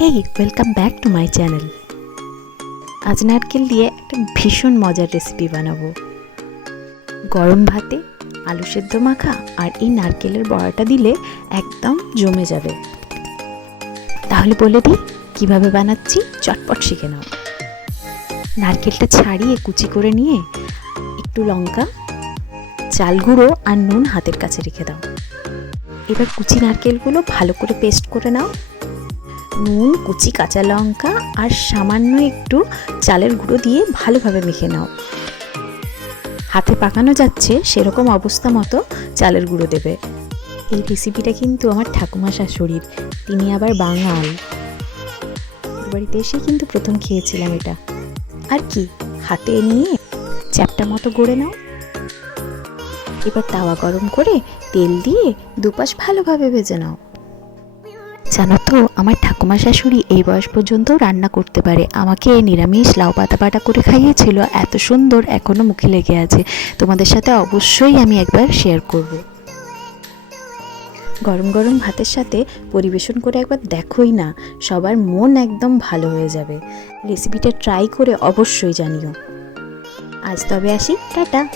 Hey, welcome back to my channel. আজ নারকেল দিয়ে একটা ভীষণ মজার রেসিপি বানাবো। গরম ভাতে আলু সেদ্ধ মাখা আর এই নারকেলের বড়াটা দিলে একদম জমে যাবে। তাহলে বলে দিই কীভাবে বানাচ্ছি, চটপট শিখে নাও। নারকেলটা ছাড়িয়ে কুচি করে নিয়ে একটু লঙ্কা, চাল গুঁড়ো আর নুন হাতের কাছে রেখে দাও। এবার কুচি নারকেলগুলো ভালো করে পেস্ট করে নাও। নুন, কুচি কাঁচা লঙ্কা আর সামান্য একটু চালের গুঁড়ো দিয়ে ভালোভাবে মেখে নাও। হাতে পাকানো যাচ্ছে সেরকম অবস্থা মতো চালের গুঁড়ো দেবে। এই রেসিপিটা কিন্তু আমার ঠাকুমা শাশুড়ির, তিনি আবার বাঙাল। বাড়িতে এসে কিন্তু প্রথম খেয়েছিলাম এটা। আর কি, হাতে নিয়ে চ্যাপটা মতো গড়ে নাও। এবার তাওয়া গরম করে তেল দিয়ে দুপাশ ভালোভাবে ভেজে নাও। জানো তো, আমার ঠাকুমা শাশুড়ি এই বয়স পর্যন্ত রান্না করতে পারে। আমাকে নিরামিষ লাউ পাতা বাটা করে খাইয়েছিল, এত সুন্দর, এখনও মুখে লেগে আছে। তোমাদের সাথে অবশ্যই আমি একবার শেয়ার করব। গরম গরম ভাতের সাথে পরিবেশন করে একবার দেখোই না, সবার মন একদম ভালো হয়ে যাবে। রেসিপিটা ট্রাই করে অবশ্যই জানিও। আজ তবে আসি, টাটা।